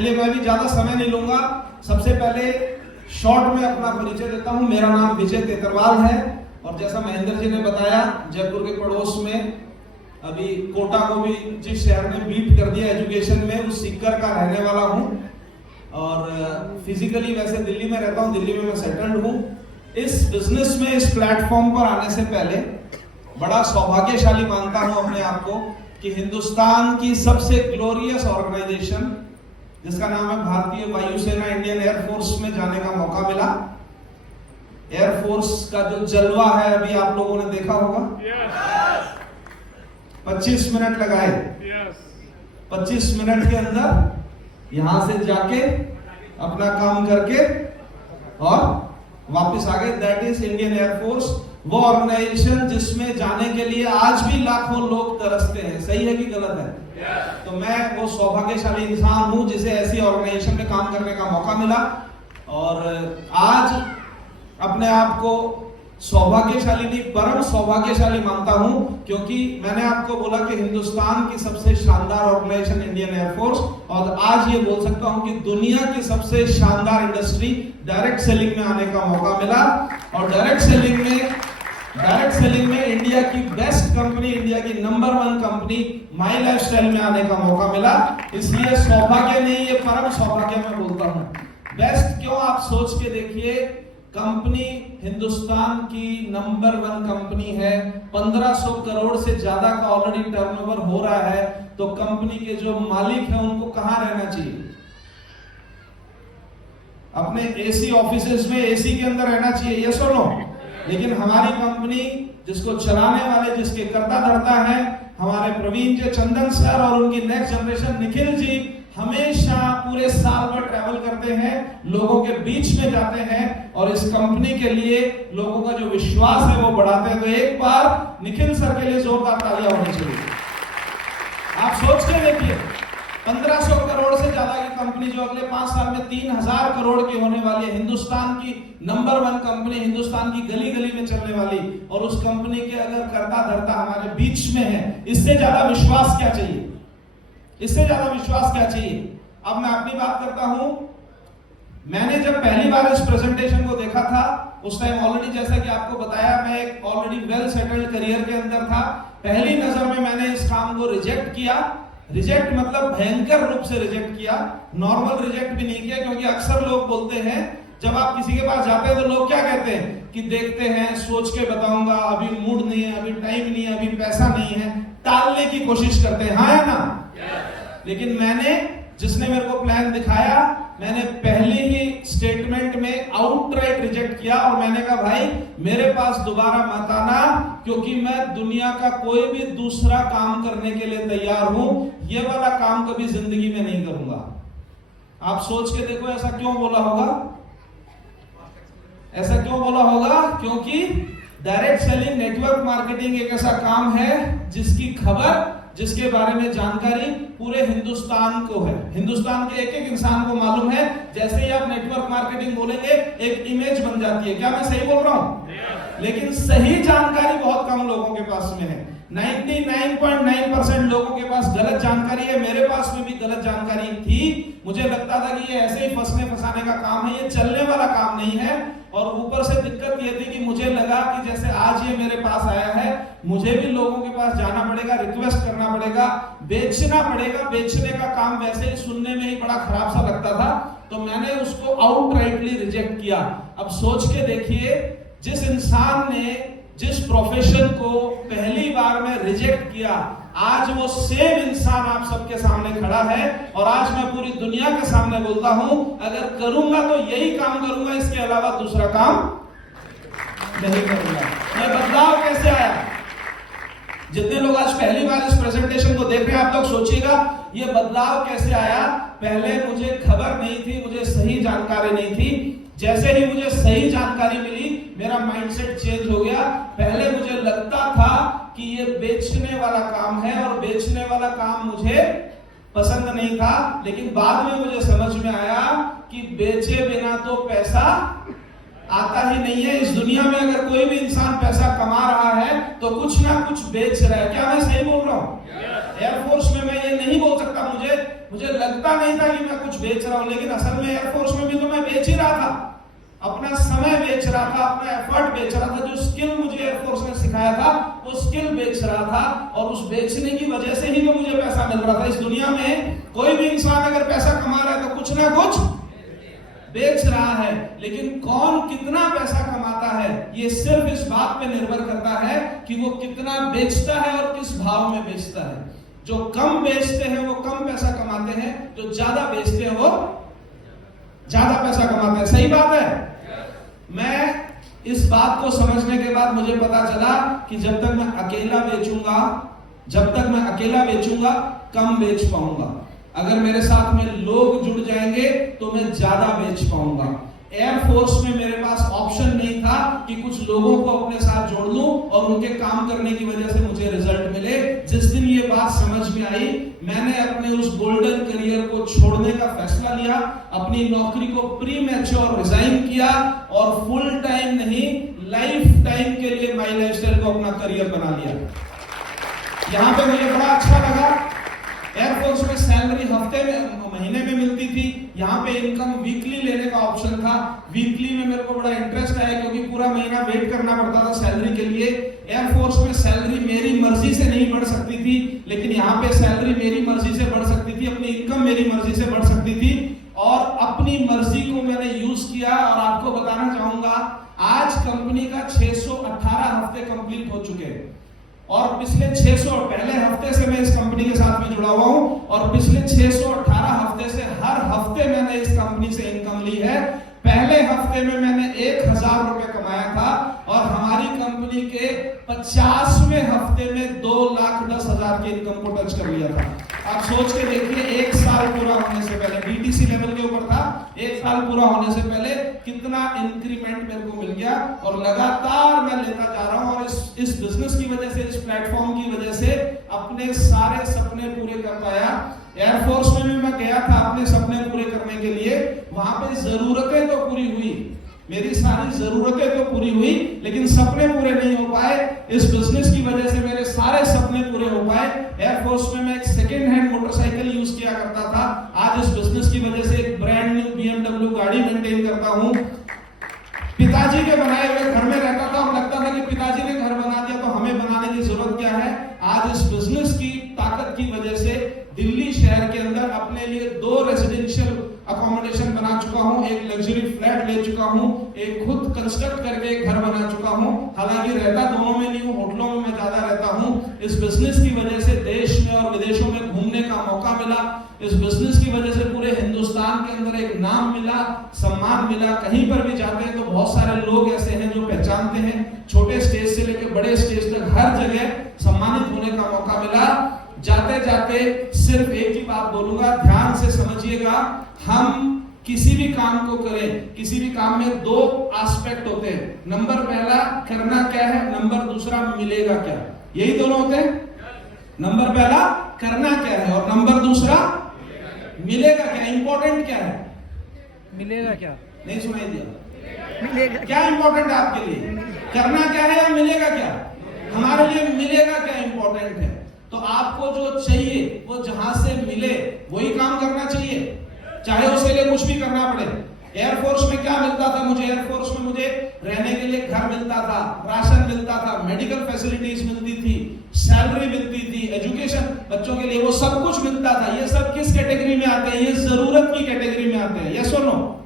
चलिए मैं भी ज्यादा समय नहीं लूंगा। सबसे पहले शॉर्ट में अपना परिचय देता हूं। मेरा नाम विजय तेतरवाल है और जैसा महेंद्र जी ने बताया, जयपुर के पड़ोस में अभी कोटा को भी जिस शहर ने बीट कर दिया एजुकेशन में, उस सीकर का रहने वाला हूं और फिजिकली वैसे दिल्ली में रहता हूं, दिल्ली में मैं सेटल्ड हूं। इस बिजनेस में, इस प्लेटफॉर्म पर आने से पहले बड़ा सौभाग्यशाली मानता हूं अपने आप को कि हिंदुस्तान की सबसे ग्लोरियस ऑर्गेनाइजेशन जिसका नाम है भारतीय वायुसेना, इंडियन एयरफोर्स में जाने का मौका मिला। एयरफोर्स का जो जलवा है अभी आप लोगों ने देखा होगा। 25 मिनट लगाए, 25 मिनट के अंदर यहां से जाके अपना काम करके और वापस आ गए। दैट इज इंडियन एयरफोर्स, वो ऑर्गेनाइजेशन जिसमें जाने के लिए आज भी लाखों लोग तरसते हैं। सही है कि गलत है? तो मैं वो सौभाग्यशाली इंसान हूं जिसे ऐसी ऑर्गेनाइजेशन में काम करने का मौका मिला और आज अपने आप को सौभाग्यशाली नहीं, परम सौभाग्यशाली मानता हूं क्योंकि मैंने आपको बोला कि हिंदुस्तान की सबसे शानदार ऑर्गेनाइजेशन इंडियन एयरफोर्स, और आज ये बोल सकता हूं कि दुनिया की सबसे शानदार इंडस्ट्री डायरेक्ट सेलिंग में आने का मौका मिला। और डायरेक्ट सेलिंग में इंडिया की बेस्ट कंपनी, इंडिया की नंबर 1 कंपनी माई लाइफस्टाइल में आने का मौका मिला। इसलिए सौभाग्य नहीं, ये परम सौभाग्य मैं बोलता हूं। बेस्ट क्यों, आप सोच के देखिए। कंपनी हिंदुस्तान की नंबर 1 कंपनी है, 1500 करोड़ से ज्यादा का ऑलरेडी टर्नओवर हो रहा है। तो कंपनी के जो मालिक हैं उनको कहां रहना चाहिए? अपने एसी ऑफिसेज में, एसी के अंदर रहना चाहिए, ये सुनो। लेकिन हमारी कंपनी जिसको चलाने वाले, जिसके कर्ता धर्ता है हमारे प्रवीण जी, चंदन सर और उनकी नेक्स्ट जनरेशन निखिल जी, हमेशा पूरे साल भर ट्रैवल करते हैं, लोगों के बीच में जाते हैं और इस कंपनी के लिए लोगों का जो विश्वास है वो बढ़ाते हैं। तो एक बार निखिल सर के लिए जोरदार तालियां होनी चाहिए। आप सोच के देखिए, 1500 करोड़ से ज्यादा की कंपनी जो अगले 5 साल में 3000 करोड़ की होने वाली है, हिंदुस्तान की नंबर 1 कंपनी, हिंदुस्तान की गली गली में चलने वाली, और उस कंपनी के अगर कर्ता धर्ता हमारे बीच में है, इससे ज्यादा विश्वास क्या चाहिए? इससे ज्यादा विश्वास क्या चाहिए? अब मैं अपनी बात करता हूं। मैंने जब पहली बार इस प्रेजेंटेशन को देखा था, उस टाइम ऑलरेडी जैसा कि आपको बताया, मैं एक ऑलरेडी वेल सेटल्ड करियर के अंदर था। पहली नजर में मैंने इस काम को रिजेक्ट किया। रिजेक्ट मतलब भयंकर रूप से रिजेक्ट किया, नॉर्मल रिजेक्ट भी नहीं किया। क्योंकि अक्सर लोग बोलते हैं, जब आप किसी के पास जाते हैं तो लोग क्या कहते हैं कि देखते हैं, सोच के बताऊंगा, अभी मूड नहीं है, अभी टाइम नहीं है, अभी पैसा नहीं है, टालने की कोशिश करते हैं। हाँ है ना? लेकिन मैंने, जिसने मेरे को प्लान दिखाया, मैंने पहले ही स्टेटमेंट में आउटराइट रिजेक्ट किया और मैंने कहा भाई मेरे पास दोबारा मत आना, क्योंकि मैं दुनिया का कोई भी दूसरा काम करने के लिए तैयार हूं, ये वाला काम कभी जिंदगी में नहीं करूंगा। आप सोच के देखो ऐसा क्यों बोला होगा? ऐसा क्यों बोला होगा? क्योंकि डायरेक्ट सेलिंग, नेटवर्क मार्केटिंग एक ऐसा काम है जिसकी खबर, जिसके बारे में जानकारी पूरे हिंदुस्तान को है। हिंदुस्तान के एक एक इंसान को मालूम है। जैसे ही आप नेटवर्क मार्केटिंग बोलेंगे, एक इमेज बन जाती है। क्या मैं सही बोल रहा हूं? लेकिन सही जानकारी बहुत कम लोगों के पास में है। 99.9% लोगों के पास गलत जानकारी है। मेरे पास में भी गलत जानकारी थी। मुझे लगता था कि ये ऐसे ही फंसने फंसाने का काम है, ये चलने वाला काम नहीं है। और ऊपर से दिक्कत ये थी कि मुझे लगा कि जैसे आज ये मेरे पास आया है, मुझे भी लोगों के पास जाना पड़ेगा, रिक्वेस्ट करना पड़ेगा, बेचना पड़ेगा। बेचने का काम वैसे ही सुनने में ही बड़ा खराब सा लगता था, तो मैंने उसको आउटराइटली रिजेक्ट किया। अब सोच के देखिए, जिस इंसान ने जिस प्रोफेशन को पहली बार में रिजेक्ट किया, आज वो सेम इंसान आप सबके सामने खड़ा है। और आज मैं पूरी दुनिया के सामने बोलता हूं, अगर करूंगा तो यही काम करूंगा, इसके अलावा दूसरा काम नहीं करूंगा। ये बदलाव कैसे आया? जितने लोग आज पहली बार इस प्रेजेंटेशन को देख रहे हैं, आप लोग सोचिएगा ये बदलाव कैसे आया। पहले मुझे खबर नहीं थी, मुझे सही जानकारी नहीं थी। जैसे ही मुझे सही जानकारी मिली, मेरा माइंडसेट चेंज हो गया। पहले मुझे लगता था कि ये बेचने वाला काम है और बेचने वाला काम मुझे पसंद नहीं था, लेकिन बाद में मुझे समझ में आया कि बेचे बिना तो पैसा आता ही नहीं है। इस दुनिया में अगर कोई भी इंसान पैसा कमा रहा है तो कुछ ना कुछ बेच रहा है। क्या मैं सही बोल रहा हूं? एयरफोर्स में मैं ये नहीं बोल सकता, मुझे लगता नहीं था कि मैं कुछ बेच रहा हूं, लेकिन असल में एयरफोर्स में भी तो मैं बेच ही रहा था, अपना समय बेच रहा था, अपना एफर्ट बेच रहा था, जो स्किल मुझे एयरफोर्स ने सिखाया था वो स्किल बेच रहा था, और उस बेचने की वजह से ही तो मुझे पैसा मिल रहा था। इस दुनिया में कोई भी इंसान अगर पैसा कमा रहा है तो कुछ ना कुछ बेच रहा है, लेकिन कौन कितना पैसा कमाता है ये सिर्फ इस बात पे निर्भर करता है कि वो कितना बेचता है और किस भाव में बेचता है। जो कम बेचते हैं वो कम पैसा कमाते हैं, जो ज्यादा बेचते हैं वो ज्यादा पैसा कमाते हैं। सही बात है। मैं इस बात को समझने के बाद मुझे पता चला कि जब तक मैं अकेला बेचूंगा कम बेच पाऊंगा, अगर मेरे साथ में लोग जुड़ जाएंगे तो मैं ज्यादा बेच पाऊंगा। एयरफोर्स में मेरे पास ऑप्शन नहीं था कि कुछ लोगों को अपने साथ जोड़ लूं और उनके काम करने की वजह से मुझे रिजल्ट मिले। जिस दिन ये बात समझ में आई, मैंने अपने उस गोल्डन करियर को छोड़ने का फैसला लिया, अपनी नौकरी को प्री मैच्योर रिजाइन किया और फुल टाइम नहीं लाइफ टाइम के लिए माई लाइफस्टाइल को अपना करियर बना लिया। यहाँ पे मुझे बड़ा अच्छा लगा। एयरफोर्स में सैलरी हफ्ते में महीने में मिलती थी, यहाँ पे इनकम वीकली लेने का ऑप्शन था। वीकली में मेरे को बड़ा इंटरेस्ट आया क्योंकि पूरा महीना वेट करना पड़ता था सैलरी के लिए। एयरफोर्स में सैलरी मेरी मर्जी से नहीं बढ़ सकती थी, लेकिन यहाँ पे सैलरी मेरी मर्जी से बढ़ सकती थी, अपनी इनकम मेरी मर्जी से बढ़ सकती थी, और अपनी मर्जी को मैंने यूज किया। और आपको बताना चाहूंगा, आज कंपनी का 618 हफ्ते कंप्लीट हो चुके हैं, और पिछले 600 पहले हफ्ते से मैं इस कंपनी के साथ में जुड़ा हुआ हूं, और पिछले 618 हफ्ते से हर हफ्ते मैंने इस कंपनी से इनकम ली है। पहले हफ्ते में मैंने 1000 रुपए कमाया था, और हमारी कंपनी के 50वें हफ्ते में 2,10,000 की इनकम को टच कर लिया था। आप सोच के देखिए, 1 साल पूरा होने से पहले, बीटीसी लेवल के ऊपर था, 1 साल पूरा होने से पहले कितना इंक्रीमेंट मेरे को मिल गया, और लगातार मैं लेता जा रहा हूं। और इस बिजनेस की वजह से, इस प्लेटफॉर्म की वजह से अपने सारे सपने पूरे कर पाया। एयरफोर्स में भी मैं गया था अपने सपने पूरे करने के लिए, वहां पे जरूरतें तो पूरी हुई, मेरी सारी जरूरतें तो पूरी हुई, लेकिन सपने पूरे नहीं हो पाए। इस बिजनेस की वजह से मेरे सारे सपने पूरे हो पाए। एयरफोर्स में मैं एक सेकेंड हैंड मोटरसाइकिल यूज किया करता था, आज इस बिजनेस की वजह से एक ब्रांड न्यू BMW गाड़ी मेंटेन करता हूं। पिताजी के बनाए हुए घर में रहता था और लगता था कि पिताजी ने घर बना दिया तो हमें बनाने की जरूरत क्या है। आज इस बिजनेस की ताकत की वजह से दिल्ली शहर के अंदर अपने लिए 2 रेजिडेंशियल अकोमोडेशन बना चुका हूं, एक लग्जरी फ्लैट ले चुका हूं, एक खुद कंस्ट्रक्ट करके एक घर बना चुका हूं। हालांकि रहता दोनों में नहीं हूं, होटलों में मैं ज्यादा रहता हूं। इस बिजनेस की वजह से देश में और विदेशों में घूमने का मौका मिला। इस बिजनेस की वजह से पूरे हिंदुस्तान के अंदर एक नाम मिला, सम्मान मिला। कहीं पर भी जाते हैं तो बहुत सारे लोग ऐसे हैं जो पहचानते हैं। छोटे स्टेज से लेकर बड़े स्टेज तक हर जगह सम्मानित होने का मौका मिला। जाते जाते सिर्फ एक ही बात बोलूंगा, ध्यान से समझिएगा। हम किसी भी काम को करें, किसी भी काम में 2 एस्पेक्ट होते हैं। नंबर पहला करना क्या है, नंबर दूसरा मिलेगा क्या। यही दोनों होते हैं। नंबर पहला करना क्या है और नंबर दूसरा मिलेगा क्या। इंपॉर्टेंट क्या है, मिलेगा क्या। नहीं सुनाई दिया, मिलेगा क्या इंपॉर्टेंट है आपके लिए, करना क्या है या मिलेगा क्या। हमारे लिए मिलेगा क्या इंपॉर्टेंट है। तो आपको जो चाहिए वो जहां से मिले वही काम करना चाहिए, चाहे उसके लिए कुछ भी करना पड़े। एयरफोर्स में क्या मिलता था मुझे, एयरफोर्स में मुझे रहने के लिए घर मिलता था, राशन मिलता था, मेडिकल फैसिलिटीज मिलती थी, सैलरी मिलती थी, एजुकेशन बच्चों के लिए वो सब कुछ मिलता था। ये सब किस कैटेगरी में आते हैं, ये जरूरत की कैटेगरी में आते हैं। यस और नो।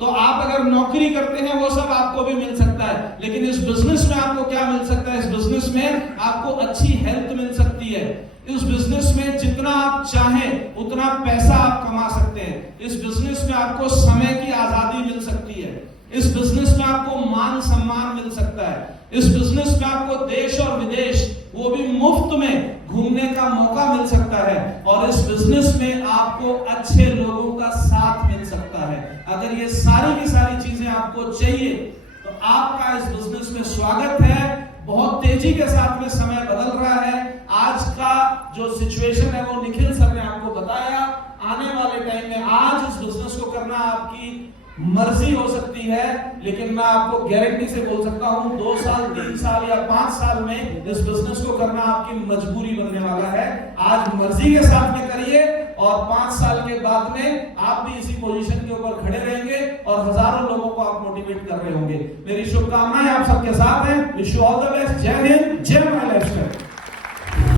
तो आप अगर नौकरी करते हैं वो सब आपको भी मिल सकता है, लेकिन इस बिजनेस में आपको क्या मिल सकता है, इस बिजनेस में आपको अच्छी हेल्थ मिल सकती है। इस बिजनेस में जितना आप चाहें उतना पैसा आप कमा सकते हैं। इस बिजनेस में आपको समय की आजादी मिल सकती है। इस बिजनेस में आपको मान सम्मान मिल सकता है। इस बिजनेस में आपको देश और विदेश वो भी मुफ्त में घूमने का मौका मिल सकता है। और इस बिजनेस में आपको अच्छे लोगों का साथ मिल सकता है। अगर ये सारी की सारी चीजें आपको चाहिए तो आपका इस बिजनेस में स्वागत है। बहुत तेजी के साथ में समय बदल रहा है। आज का जो सिचुएशन है वो निखिल सर ने आपको बताया। आने वाले टाइम में आज इस बिजनेस को करना आपकी मर्जी हो सकती है, लेकिन मैं आपको गारंटी से बोल सकता हूं 2 साल 3 साल या 5 साल में इस बिजनेस को करना आपकी मजबूरी बनने वाला है। आज मर्जी के साथ में करिए और 5 साल के बाद में आप भी इसी पोजीशन के ऊपर खड़े रहेंगे और हजारों लोगों को आप मोटिवेट कर रहे होंगे। मेरी शुभकामनाएं आप सबके साथ हैं। Wish you all the best. जय हिंद, जय महाराज।